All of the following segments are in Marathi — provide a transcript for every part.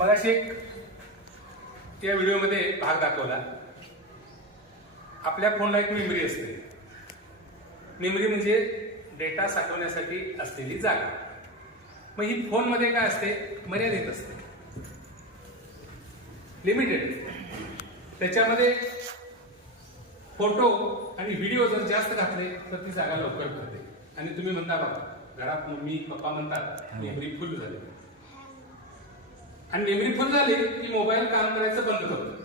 मगाशी एक त्या व्हिडिओमध्ये भाग दाखवला. आपल्या फोनला एक मेमरी असते. मेमरी म्हणजे डेटा साठवण्यासाठी असलेली जागा. मग ही फोनमध्ये काय असते? मर्यादित असते. लिमिटेड त्याच्यामध्ये फोटो आणि व्हिडिओ जर जास्त घातले तर ती जागा लवकर भरते. आणि तुम्ही म्हणता बाबा घरात मम्मी पप्पा म्हणतात मेमरी फुल झाली. आणि मेमरी फुल झाली की मोबाईल काम करायचं बंद करतो.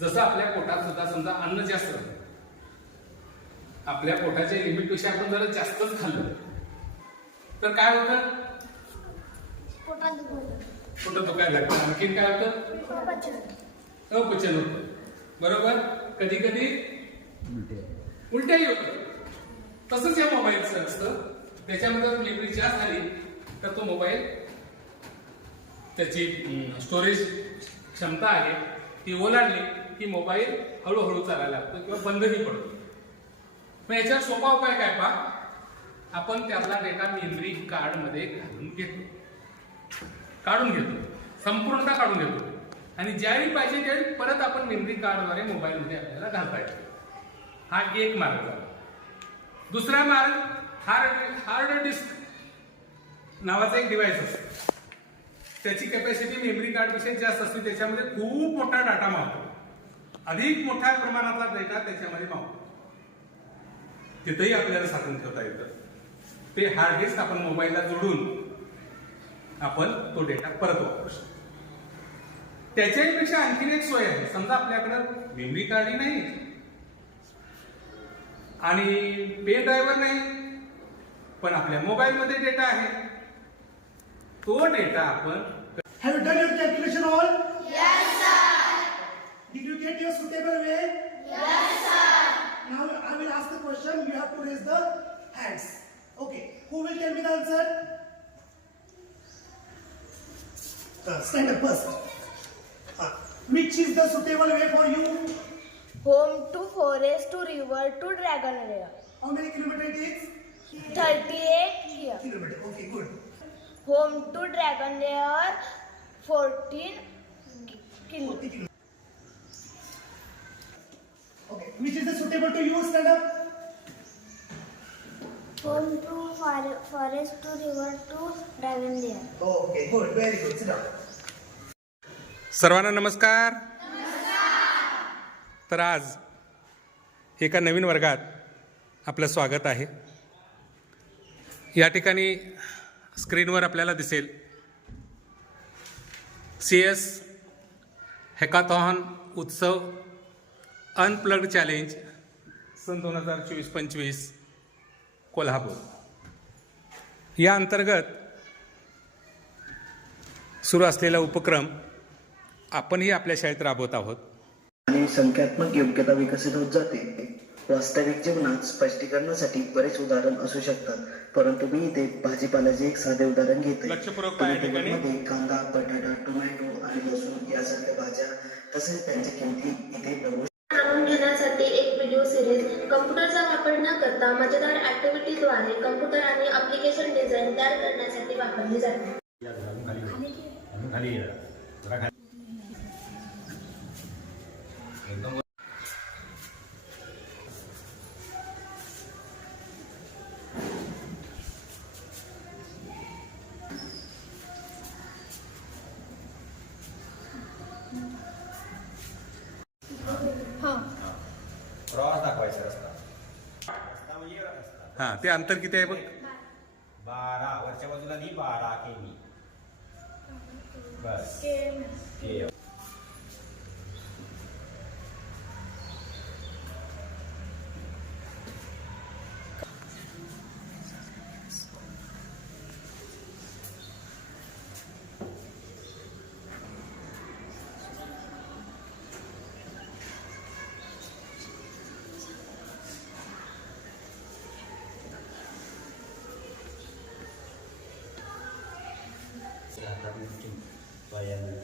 जसं आपल्या पोटात सुद्धा समजा अन्न जास्त आपल्या पोटाच्या लिमिटपेक्षा आपण जरा जास्तच खाल्लं. तर काय होतं? पोटात. पोटात दुखायला लागतं. आणखीन काय होतं? पचन. अपचन होतं. बरोबर? कधी कधी उलट्याही होतं. तसंच या मोबाईलचं असतं. त्याच्यामध्ये जर मेमरी जास्त झाली तर तो मोबाईल त्याची स्टोरेज क्षमता आहे ती ओलांडली की मोबाईल हळूहळू चालायला लागतो किंवा बंदही पडतो. मग याच्यावर सोपा उपाय काय पा आपण त्यातला डेटा मेमरी कार्डमध्ये घालून घेतो. काढून घेतो. संपूर्णतः काढून घेतो. आणि ज्यावेळी पाहिजे त्यावेळी परत आपण मेमरी कार्डद्वारे मोबाईलमध्ये आपल्याला घालता येतो. हा एक मार्ग. झाला दुसरा मार्ग हार्ड हार्ड डिस्क नावाचा एक डिव्हाइस असतो. त्याची कॅपॅसिटी मेमरी कार्डपेक्षा जास्त असते त्याच्यामध्ये खूप मोठा डाटा मावतो अधिक मोठ्या प्रमाणातला डेटा त्याच्यामध्ये मावतो तिथंही आपल्याला साधन ठेवता येतं. ते हार्ड डिस्क आपण मोबाईलला जोडून आपण तो डेटा परत वापरू शकतो. त्याच्याहीपेक्षा आणखीन एक सोय आहे. समजा आपल्याकडं मेमरी कार्ड नाही. आणि पे ड्रायव्हर नाही. पण आपल्या मोबाईलमध्ये डेटा आहे. तो डेटा आपण done your calculation all? Yes, sir. Did you get your suitable way? Yes, sir. Now I will ask the question. You have to raise the hands. Okay. Who will tell me the answer? Uh, stand up first. Uh, which is the suitable way for you? Home to forest to river to dragon lair. How many kilometer it is? 38 here. Kilometer. Okay, good. Home to dragon lair 14 kilo. 40 kilometer. Okay. Which is the suitable to you? Stand up. Home to forest to river to dragon lair. Okay, good. Very good. Sit down. सर्वांना नमस्कार तर आज एका नवीन वर्गात आपलं स्वागत आहे या ठिकाणी स्क्रीनवर आपल्याला दिसेल सी एस हॅकाथॉन उत्सव अनप्लग्ड चॅलेंज सन दोन हजार चोवीस पंचवीस कोल्हापूर या अंतर्गत सुरू असलेला उपक्रम आपणही आपल्या शाळेत राबवत आहोत. आणि संख्यात्मक योग्यता विकसित होत जाते. वास्तविक जीवनात स्पष्टीकरणासाठी बरेच उदाहरण असू शकतात. परंतु मी इथे भाजीपाल्याचे एक साधे उदाहरण घेते. मध्ये कांदा बटाटा टोमॅटो आणि लसूण यासारख्या भाज्या तसेच त्यांच्या किमती इथे जाणून घेण्यासाठी एक व्हिडिओ सिरीज कम्प्युटरचा वापर न करता मजेदार ऍक्टिव्हिटीद्वारे कम्प्युटर आणि अप्लिकेशन डिझाईन तयार करण्यासाठी वापरली जाते. हां ते अंतर किती आहे बघ? बारा वरच्या बाजूला बारा केमी बस. by Emily.